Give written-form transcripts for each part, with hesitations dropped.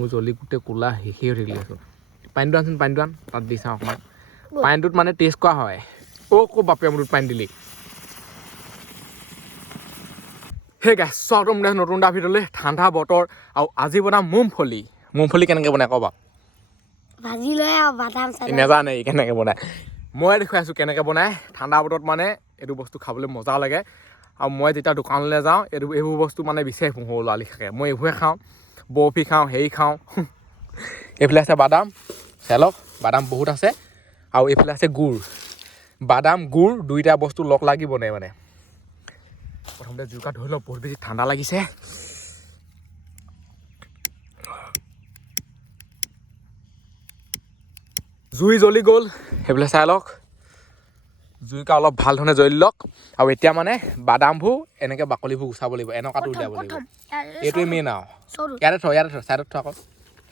মোৰ জ্বলি গোটেই ক'লা শেষেই হৈ থাকিলে চোন পানীটো আনচোন পানীটো আন তাত দি চাওঁ অকণমান পানীটোত মানে টেষ্ট কৰা হয় ক'ৰ বাপে মোৰটোত পানী দিলি সেই গাইছ চোৱাটো মানে নতুন এটা ভিডিঅ'লৈ ঠাণ্ডা বতৰ আৰু আজি বনাম মুমফলি কেনেকৈ বনাই ক'বা ভাজি লৈ আৰু বাদাম চাদাম নেজানে কেনেকৈ বনায় মই দেখুৱাই আছোঁ কেনেকৈ বনায় ঠাণ্ডা বতৰত মানে এইটো বস্তু খাবলৈ মজা লাগে আৰু মই যেতিয়া দোকানলৈ যাওঁ এইবোৰ বস্তু মানে বিচাৰি ফুৰোঁ সৰু ল'ৰালি থাকে মই এইবোৰে খাওঁ বৰফি খাওঁ হেৰি খাওঁ এইফালে আছে বাদাম চেলক বাদাম বহুত আছে আৰু এইফালে আছে গুড় বাদাম গুড় দুইটা বস্তু লগ লাগি বনাই মানে প্ৰথমতে জুইকা ধৰি লওক বহুত বেছি ঠাণ্ডা লাগিছে জুই জ্বলি গ'ল সেইফালে চাই লওক জুইকা অলপ ভাল ধৰণে জ্বলি লওক আৰু এতিয়া মানে বাদামবোৰ এনেকৈ বাকলিবোৰ গুচাব লাগিব এনেকুৱাটো উলিয়াব লাগিব এইটোৱে মেইন আৰু ইয়াতে থ ছাইডত থ আকৌ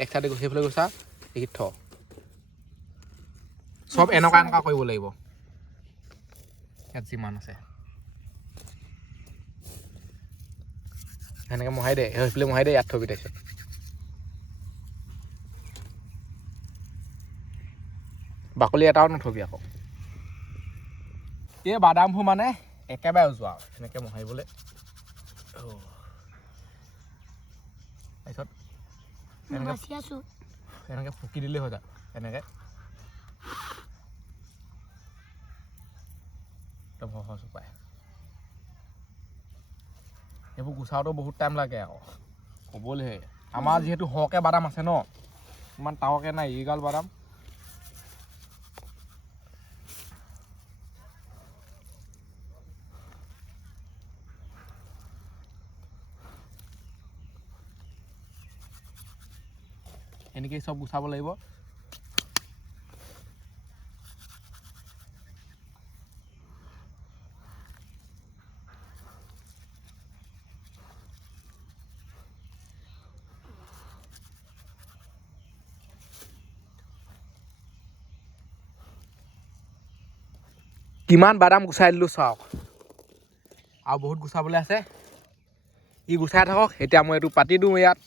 এক চাইডে সেইফালে গুচা এইখিনিত থ চব এনেকুৱা কৰিব লাগিব ইয়াত যিমান আছে সেনেকৈ মহাই দে সেইফালে মহাই দে ইয়াত থবি তাৰপিছত বাকলি এটাও নথবি আকৌ এই বাদামবোৰ মানে একেবাৰে উজোৱা এনেকৈ মোহাৰিবলৈ তাৰপিছত এনেকৈ ফুকি দিলেই হৈ যায় এনেকৈ একদম সহজ উপায় এইবোৰ গুচাওঁতেও বহুত টাইম লাগে আকৌ ক'বলৈহে আমাৰ যিহেতু সৰহকৈ বাদাম আছে ন ইমান টাৱৰকৈ নাই এইগাল বাদাম এনেকেই চব গুচাব লাগিব কিমান বাদাম গুচাই দিলোঁ চাওক আৰু বহুত গুচাবলৈ আছে ই গুচাই থাকক এতিয়া মই এইটো পাতি দিওঁ ইয়াত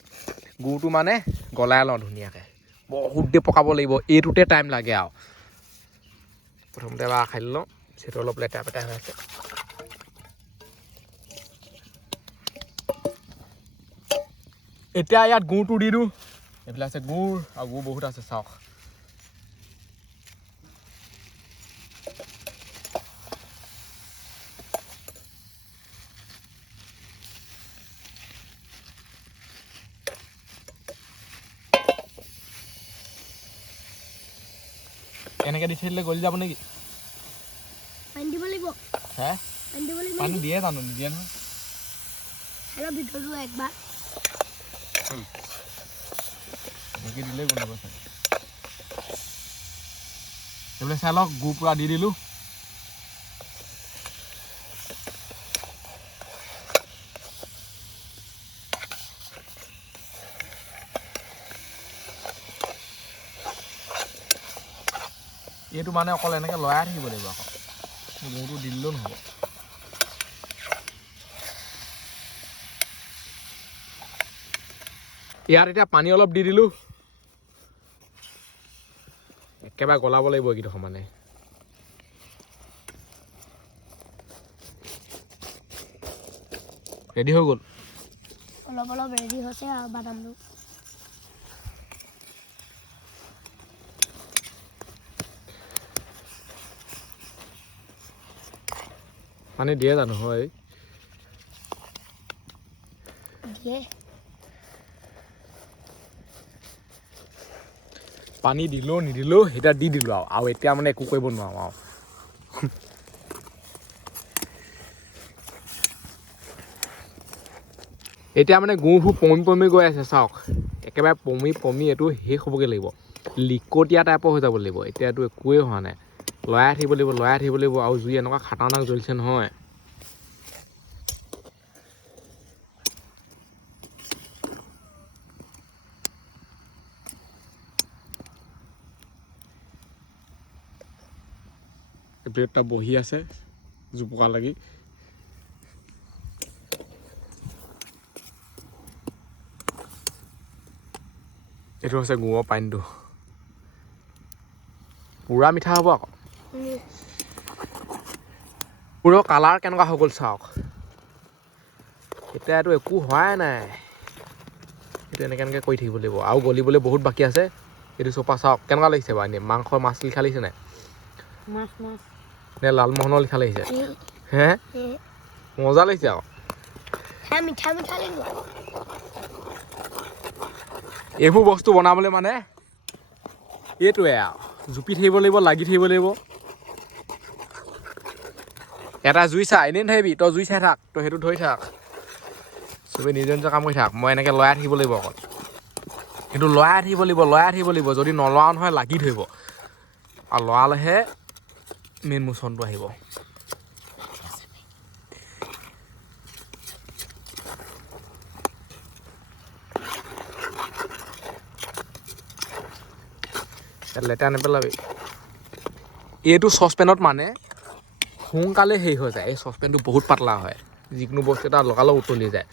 গুড়টো মানে গলাই লওঁ ধুনীয়াকৈ বহুত দেৰি পকাব লাগিব এইটোতে টাইম লাগে আৰু প্ৰথমতে এবাৰ খাই লওঁ সেইটো অলপ লেতেৰা পেতেৰা হৈ আছে এতিয়া ইয়াত গুড়টো দি দিওঁ এইফালে আছে গুড় আৰু গুড় বহুত আছে চাওক এনেকৈ দি থৈ দিলে গলি যাব নেকি পানী দিব লাগিব হে পানী দিব লাগিব পানী দিয়ে জানো নিদিয়ে নহয় অলপ ভিতৰটো একবাৰ এনেকৈ দিলেই গোন্ধাব চাগে এইফালে চাই লওক গুড় পূৰা দি দিলোঁ এইটো মানে অকল এনেকৈ লৰাই থাকিব লাগিব আকৌ গুড়টো দি দিলেও নহ'ব ইয়াত এতিয়া পানী অলপ দি দিলোঁ একেবাৰে গলাব লাগিব এইকেইডোখৰ মানে ৰেডি হৈ গ'ল অলপ অলপ ৰেডি হৈছে আৰু বাদামটো পানী দিয়ে জানো হয় দিয়ে পানী দিলেও নিদিলেও এতিয়া দি দিলোঁ আৰু এতিয়া মানে একো কৰিব নোৱাৰোঁ আৰু এতিয়া মানে গুড়বোৰ পমি গৈ আছে চাওক একেবাৰে পমি এইটো শেষ হ'বগৈ লাগিব লিকটীয়া টাইপৰ হৈ যাব লাগিব এতিয়া এইটো একোৱেই হোৱা নাই লৰাই থাকিব লাগিব আৰু জুই এনেকুৱা খাটাৰনাক জ্বলিছে নহয় ব্ৰেডটা বহি আছে জোপোকা লাগি এইটো হৈছে গুড়ৰ পানীটো পুৰা মিঠা হ'ব আকৌ গুড়ৰ কালাৰ কেনেকুৱা হৈ গ'ল চাওক এতিয়া এইটো একো হোৱাই নাই এইটো এনেকৈ কৰি থাকিব লাগিব আৰু গলিবলৈ বহুত বাকী আছে এইটো চোপা চাওক কেনেকুৱা লাগিছে বাৰু এনেই মাংসৰ মাছ লিখা লাগিছে নাই নে লালমোহনৰ লিখা লাগিছে হে মজা লাগিছে আকৌ মিঠা মিঠা লাগিব এইবোৰ বস্তু বনাবলৈ মানে এইটোৱে আৰু জুপি থাকিব লাগিব লাগি থাকিব লাগিব এটা জুই চা এনেই নাথাকিবি তই জুই চাই থাক তই সেইটো ধৰি থাক চবেই নিজৰ নিজৰ কাম কৰি থাক মই এনেকৈ লৰাই থাকিব লাগিব অকল কিন্তু লৰাই থাকিব লাগিব যদি নলৰাও নহয় লাগি ধৰিব আৰু লৰালেহে মেইন মোচনটো আহিব লেতেৰা নেপেলাবি এইটো চচপেনত মানে সোনকালে হেৰি হৈ যায় এই চচপেনটো বহুত পাতলা হয় যিকোনো বস্তু এটা লগালেও উতলি যায়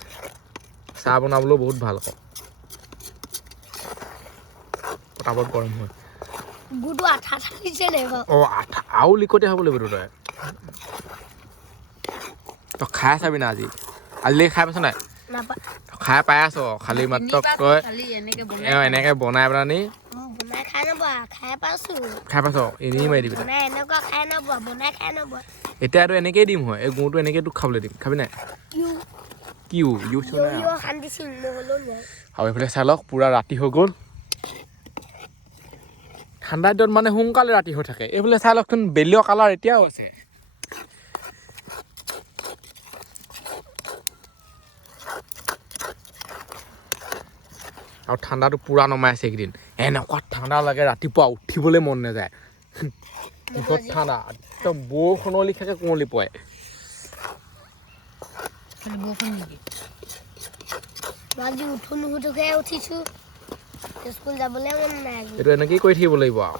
চাহ বনাবলৈও বহুত ভাল আকৌ পটাপট গৰম হয় গুড়টো আঠা আঠা দিছে নাই বাৰু অঁ আঠা আৰু লিকটীয়া হ'ব লাগিব তই তই খাই চাবি না আজিলৈকে খাই পাইছ নাই নাপা খাই পাই আছ খালি মাত্ৰ তই এনেকৈ বনাই পেলানি বনাই খাই নাপোৱা খাই পাইছো খাই পাইছ এনেই মাৰি দিবি বনাই এনেকুৱা খাই নাপোৱা বনাই খাই নাপোৱা এতিয়াতো এনেকেই দিম হয় এই গুড়টো এনেকৈ তোক খাবলৈ দিম খাবি নাই কি ইউজ শান্তি চিং নহ'লেও নাই আৰু এইফালে চাই লওক পূৰা ৰাতি হৈ গ'ল ঠাণ্ডা দিনত মানে সোনকালে ৰাতি হৈ থাকে এইফালে চাই লওকচোন বেলিৰ কালাৰ এতিয়াও আছে আৰু ঠাণ্ডাটো পূৰা নমাই আছে এইকেইদিন এনেকুৱা ঠাণ্ডা লাগে ৰাতিপুৱা উঠিবলৈ মন নাযায় বহুত ঠাণ্ডা একদম বৰষুণৰ লিখাকৈ কুঁৱলী পৰে আজি উঠো নুঠোকে উঠিছো স্কুল যাবলৈ মন নাই এইটো এনেকেই কৰি থাকিব লাগিব আৰু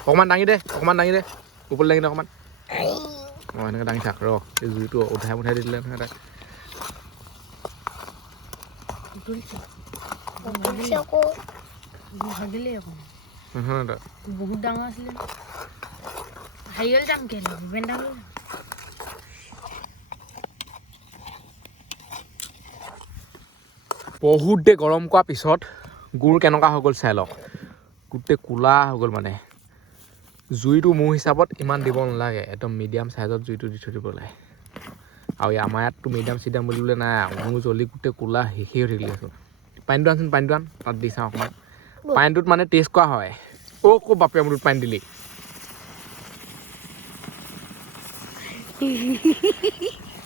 অকণমান দাঙি দে ওপৰলৈ দাঙি দে অকণমান অঁ এনেকৈ দাঙি থাক ৰ এই জুইটো উঠাই দিলে নহয় তাক বহুত ডাঙৰ আছিলে হেৰিয়লৈ যাম কেলে বহুত দেৰি গৰম কৰাৰ পিছত গুড় কেনেকুৱা হৈ গ'ল চাই লওক গোটেই ক'লা হৈ গ'ল মানে জুইটো মোৰ হিচাপত ইমান দিব নালাগে একদম মিডিয়াম চাইজত জুইটো দি থৈ দিব লাগে আৰু আমাৰ ইয়াততো মিডিয়াম চিডিয়াম বুলিবলৈ নাই মোৰ জ্বলি গোটেই ক'লা শেষেই হৈ থাকিলে আছোঁ পানীটো আনচোন পানীটো আন তাত দি চাওঁ অকণমান পানীটোত মানে টেষ্ট কৰা হয় ক'ৰ বাপে মোৰটোত পানী দিলি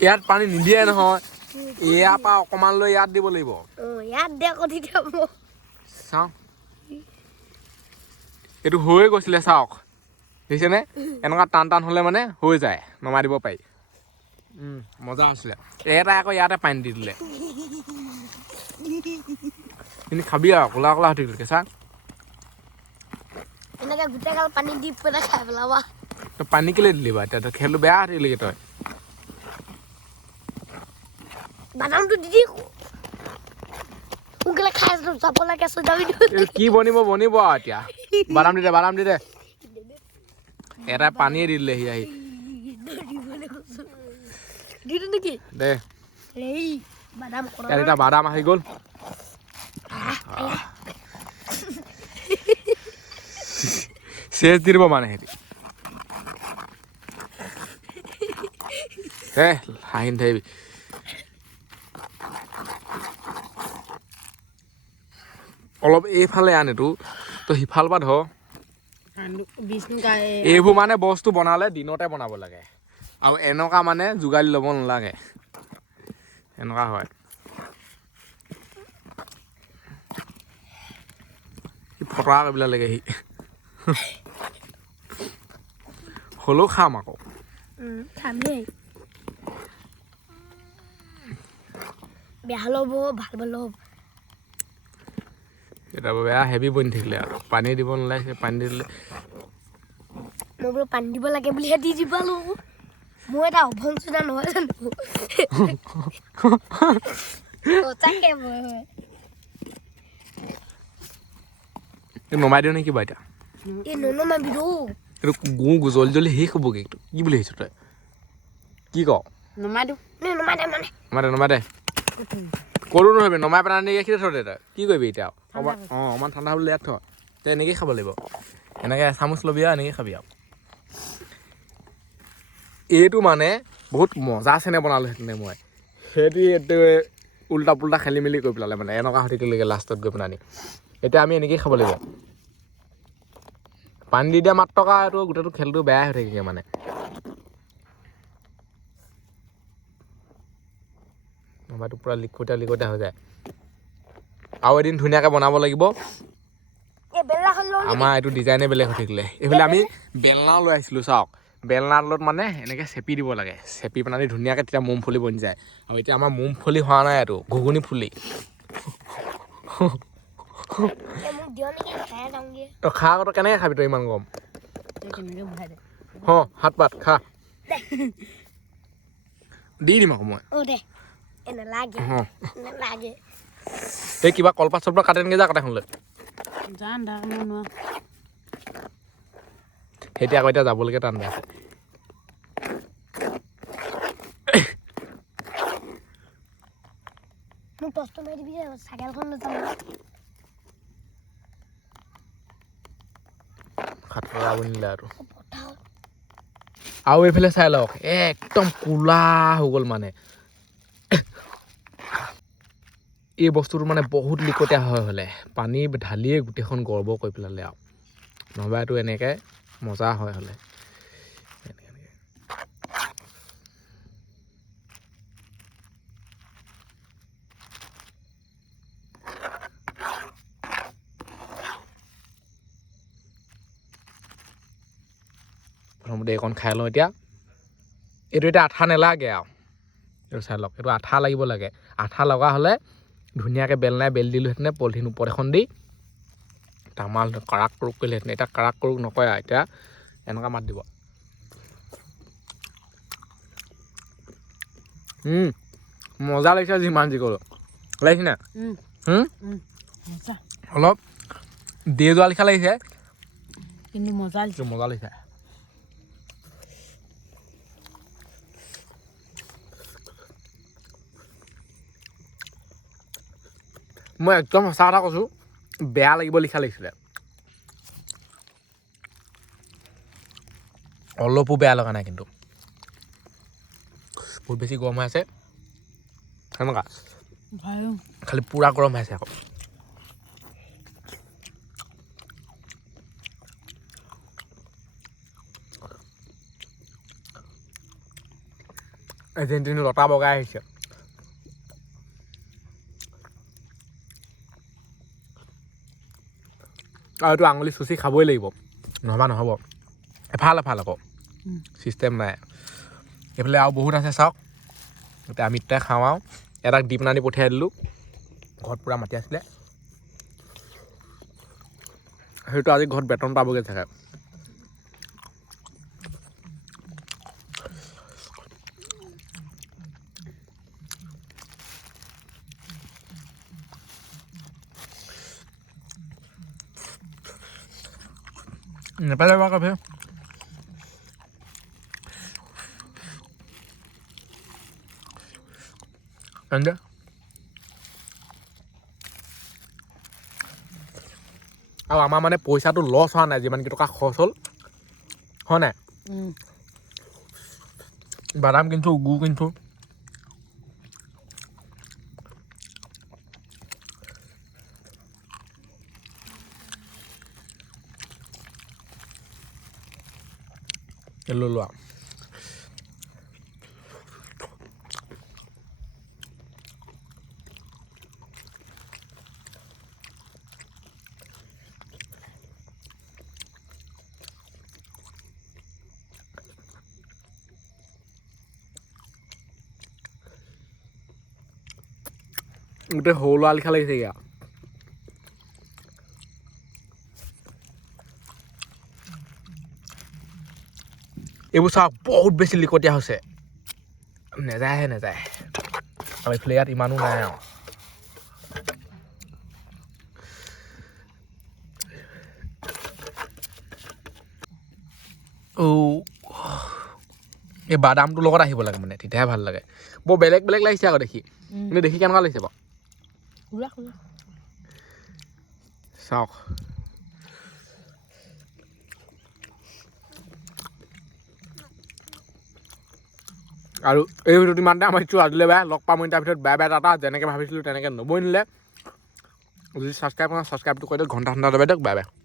ইয়াত পানী নিদিয়ে নহয় ইয়াৰ পৰা অকণমান লৈ ইয়াত দিব লাগিব ইয়াত দে কঠি দিব চাওঁ এইটো হৈ গৈছিলে চাওক দেখিছেনে এনেকুৱা টান হ'লে মানে হৈ যায় নমাই দিব পাৰি মজা আছিলে এটা আকৌ ইয়াতে পানী দি দিলে কিন্তু খাবি আৰু ক'লা হৈ থাকিলে কেঁচা এনেকৈ গোটেই গাল পানী দি পেলাই খাই পেলাবা তই পানী কেলৈ দিলি বাৰু এতিয়া খেলটো বেয়া হৈ থাকিলেগৈ তই বাদামটো দি দি সোনকালে খাই আছো যাব লাগে যাবি কি বনিব আৰু এতিয়া বাদাম দি দে এটা পানীয়ে দি দিলে আহি দিলো নেকি দে বাদাম ইয়াত এতিয়া বাদাম আহি গ'ল চেচ দি দিব মানে সিহঁতি হাঁহি নাথাকিবি অলপ এইফালে আন এইটো তই সিফাল পৰা ধৰ এইবোৰ মানে বস্তু বনালে দিনতে বনাব লাগে আৰু এনেকুৱা মানে যোগালি ল'ব নালাগে এনেকুৱা হয় ফটকা কৰিবলে লাগে সি হ'লেও খাম আকৌ খামেই বেয়া হ'লেও ভাল হ'লেও এটা বেয়া হেভি বনি থাকিলে আৰু পানী দিব নালাগে পানী দি দিলে মই বোলো পানী দিব লাগে বুলিহে দি দিবালো মোৰ এটা অভংসতা নহয় জানো সঁচাকে নমাই দিওঁ নে কিবা এতিয়া এই নমাবি ৰ এইটো গু জলদি জলদি শেষ হ'বগৈ এইটো কি বুলি ভাবিছ তই কি ক নমাই দিওঁ নমাই দে মানে নমাই দে ক'লো নহবি নমাই পেলাই আনি গাখীৰ থ দে তই কি কৰিবি এতিয়া অকণমান ঠাণ্ডা হ'বলৈ ইয়াত থ তই এনেকৈয়ে খাব লাগিব এনেকৈ এচামুচ ল'বি আৰু এনেকৈ খাবি আৰু এইটো মানে বহুত মজা চেনে বনালোহেঁতেনে মই সেইটো এইটো উল্টা পুল্টা খেলি মেলি কৰি পেলালে মানে এনেকুৱা হৈ থাকিলেগৈ লাষ্টত গৈ পেলাই এতিয়া আমি এনেকৈয়ে খাব লাগিব পানী দি দিয়া মাত্ৰকা এইটো গোটেইটো খেলটো বেয়াই হৈ থাকেগৈ মানে নমাইটো পূৰা লিকটীয়া হৈ যায় আৰু এদিন ধুনীয়াকৈ বনাব লাগিব এই বেলনাখন লৈ আমাৰ এইটো ডিজাইনে বেলেগ হৈ থাকিলে এইফালে আমি বেলনাও লৈ আহিছিলোঁ চাওক বেলনাৰ তলত মানে এনেকৈ চেপি দিব লাগে চেপি পেলাই ধুনীয়াকৈ তেতিয়া মুমফলি বনি যায় আৰু এতিয়া আমাৰ মুমফলি হোৱা নাই এইটো ঘুগুনি ফুলি মোক দিয় নেকি খাই যাওঁগৈ তই খা আকৌ তই কেনেকৈ খাবি তই ইমান গৰম তেনেকৈ বহাই দে হাত পাত খা দি দিম আকৌ মই দে নালাগে নালাগে এই কিবা কলপাত চলপাত কাটে নেকি যা কাটাখনলৈ জান ডাক মই নোৱাৰোঁ এতিয়া আকৌ এতিয়া যাবলৈকে টান বেয়া মোক টচটো মাৰি দিবি চাইকেলখন লৈ যাম খাতৰা বনিলে আৰু এইফালে চাই লওক একদম ক'লা হৈ গ'ল মানে এই বস্তুটো মানে বহুত লিকটীয়া হয় হ'লে পানী ঢালিয়ে গোটেইখন গৰ্ব কৰি পেলালে আৰু নহ'বা এইটো এনেকৈ মজা হয় হ'লে প্ৰথমতে এইকণ খাই লওঁ এতিয়া এইটো এতিয়া আঠা নেলাগে আৰু এইটো চাই লওক এইটো আঠা লাগিব লাগে আঠা লগা হ'লে ধুনীয়াকৈ বেলনাই বেল দিলোহেঁতেনে পলিথিন ওপৰত এখন দি তামাল কাৰাক কৰোক কৰিলেহেঁতেনে এতিয়া কাৰাক কৰোক নকৰে আৰু এতিয়া এনেকুৱা মাত দিব মজা লাগিছে যিমান যি কৰোঁ লাগিছে নাই অলপ দিয়ে যোৱা লিখা লাগিছে কিন্তু মজা লাগিছে মই একদম সঁচা কথা কৈছোঁ বেয়া লাগিব লিখা লাগিছিলে অলপো বেয়া লগা নাই কিন্তু বহুত বেছি গৰম হৈ আছে সেনেকুৱা খালি পূৰা গৰম হৈ আছে আকৌ যেন লতা বগাই আহিছে আৰু এইটো আঙুলি চুচি খাবই লাগিব নহ'বা নহ'ব এফাল আকৌ ছিষ্টেম নাই এইফালে আৰু বহুত আছে চাওক এতিয়া আমি তাই খাওঁ আৰু এটাক দি পেলাই পঠিয়াই দিলোঁ ঘৰত পূৰা মাতি আছিলে সেইটো আজি ঘৰত বেতন পাবগৈ চাগে নেপালে বাৰু কাফে এনে আৰু আমাৰ মানে পইচাটো লছ হোৱা নাই যিমান কেইটকা খৰচ হ'ল হয় নাই বাদাম কিনিছোঁ গুড় কিনিছোঁ লৈ লোৱা গোটেই সৰু ল'ৰা লিখা লাগিছেগৈ আৰু এইবোৰ চাওক বহুত বেছি লিকটীয়া হৈছে নেযায়হে নেযায় আৰু এইফালে ইয়াত ইমানো নাই আৰু এই বাদামটোৰ লগত আহিব লাগে মানে তেতিয়াহে ভাল লাগে বৰ বেলেগ বেলেগ লাগিছে আকৌ দেখি কিন্তু দেখি কেনেকুৱা লাগিছে বাৰু চাওক আৰু এই ভিডিঅ'টো ইমানতে আমাৰ আজিলৈ বেয়া লগ পাম তাৰ ভিতৰত বেয়া বেয়া এটা যেনেকৈ ভাবিছিলোঁ তেনেকৈ নবনিলে যদি ছাবস্ক্ৰাইব কৰা ছাবস্ক্ৰাইবটো কৰি দিয়ক ঘণ্টা দবাই দিয়ক বাই বাই